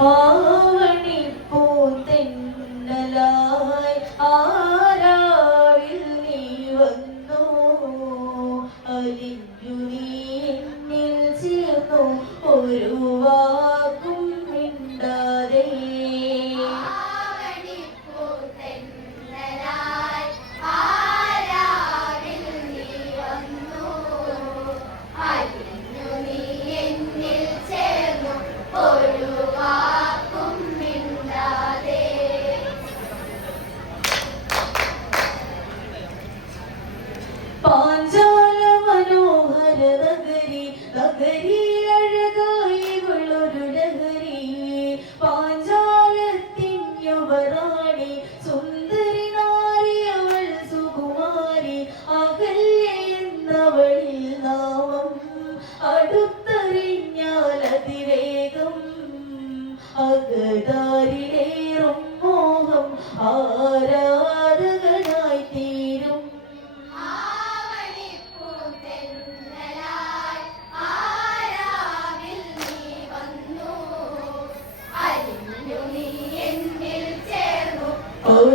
Oh.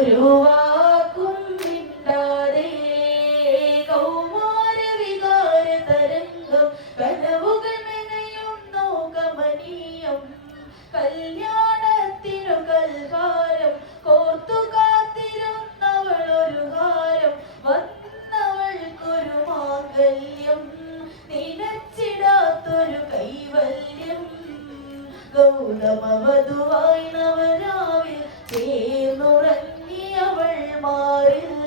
ഒരു വാക്കും മിണ്ടാതെ കൗമാര വികാര തരംഗം കനവുകൾ മെനയുന്നു കമനീയം നവരാവിൽ ചേർന്നുറങ്ങി mới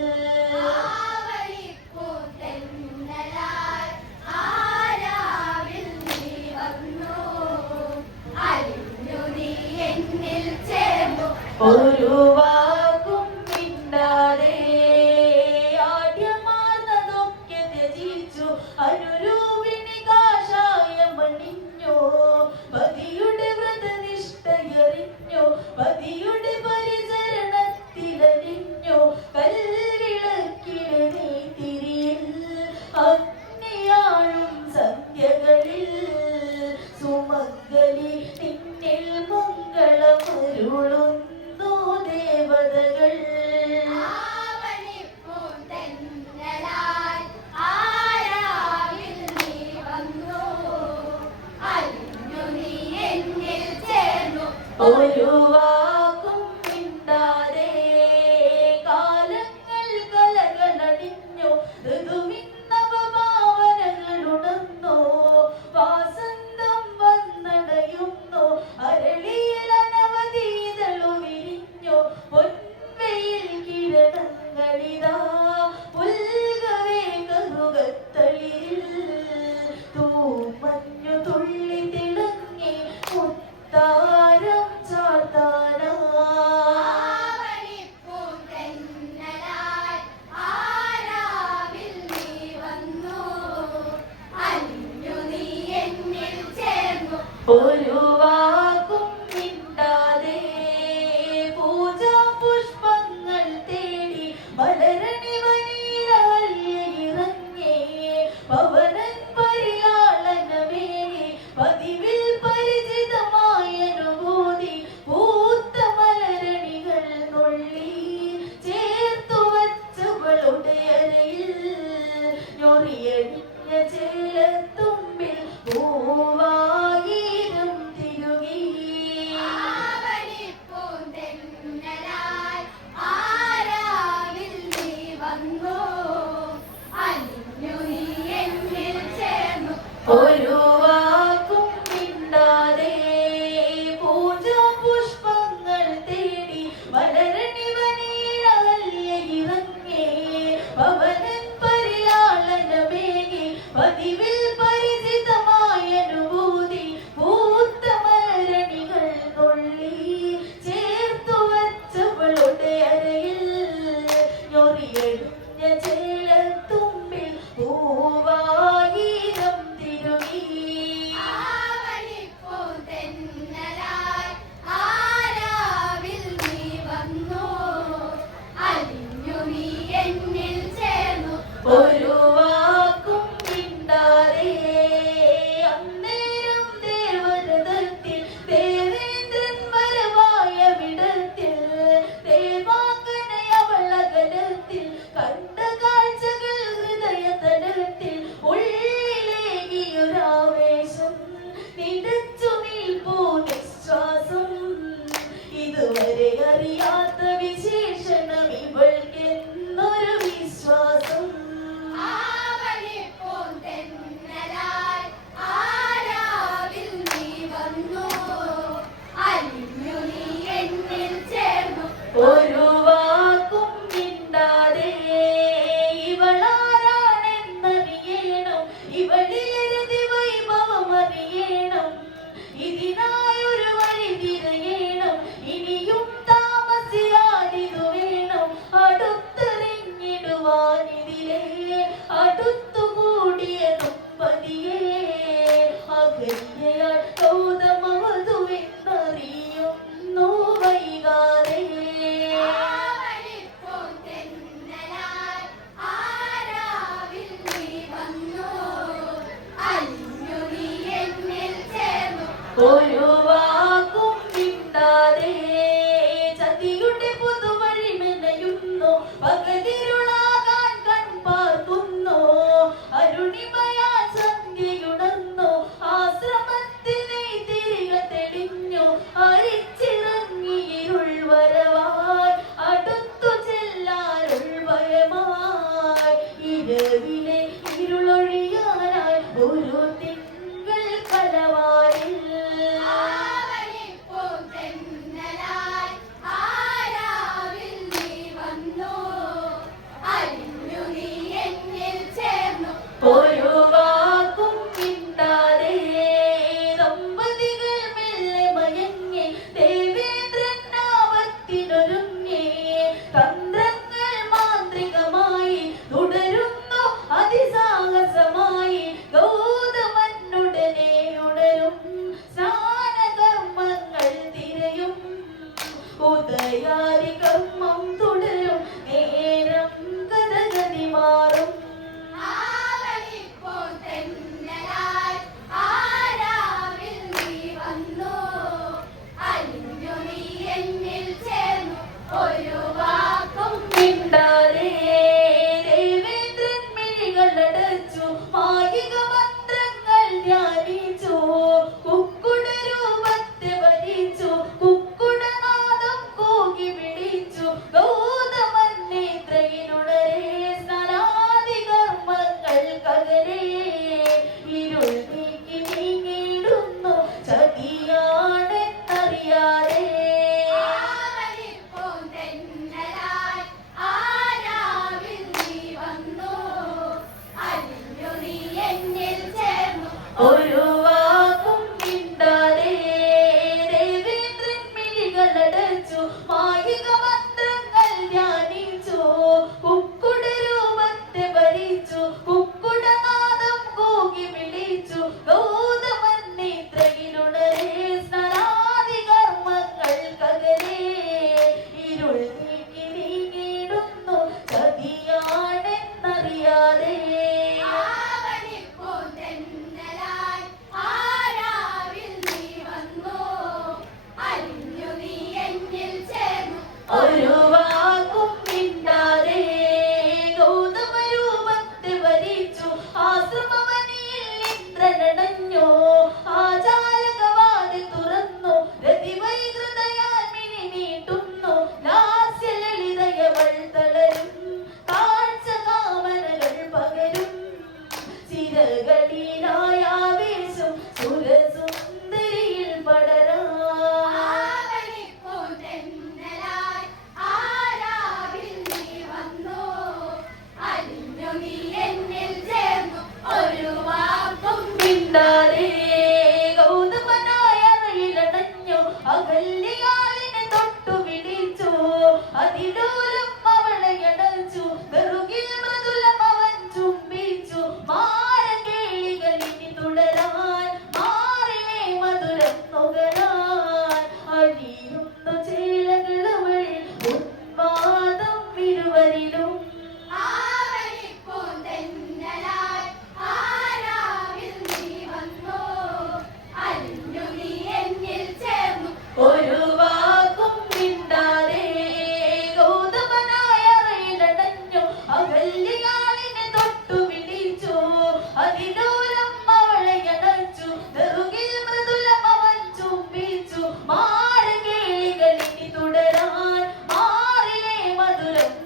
ഒരു വാക്കും മിണ്ടാതെ പൂജാ പുഷ്പങ്ങൾ തേടി വളരണി വനീരാലിറങ്ങേ പവനൻ പരിലാളനമേ പതിവിൽ പരിചിതമായ അനുഭൂതി പൂത്ത മലരണികൾ നുള്ളി. ചേർത്തു വച്ചവളുടെ അരയിൽ ഞൊറിയണിഞ്ഞ ചേലത്തു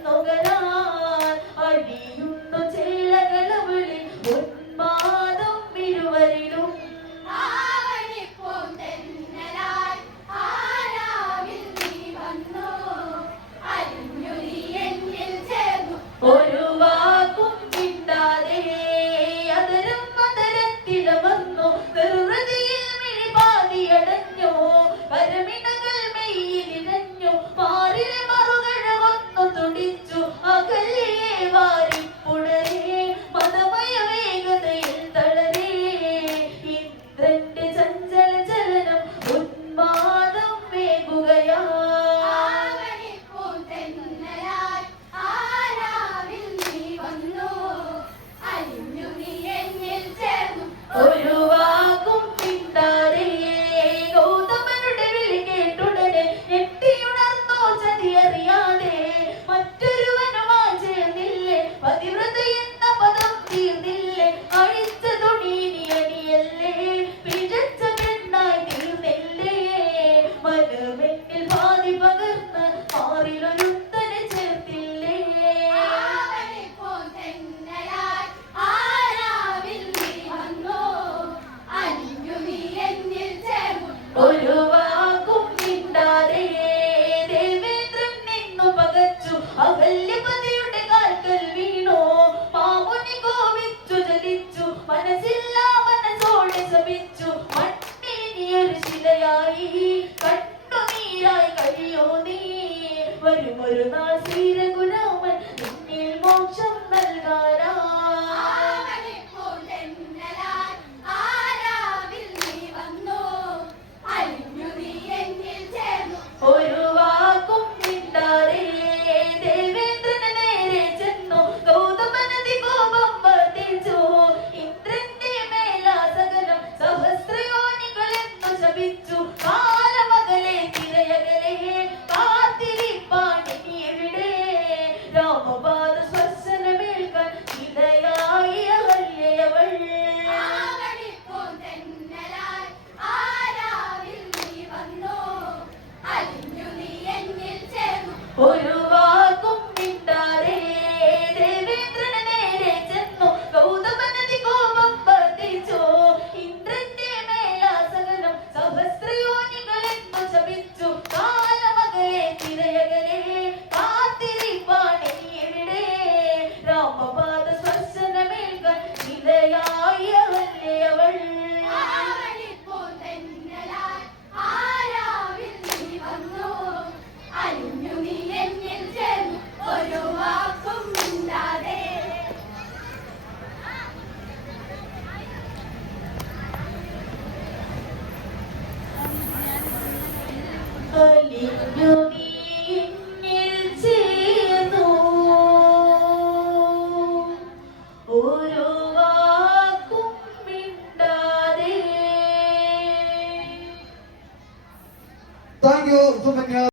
no. വരും. ഒരു ശ്രീരഘുരാമൻ നിന്നിൽ മോക്ഷം നൽകാനാ.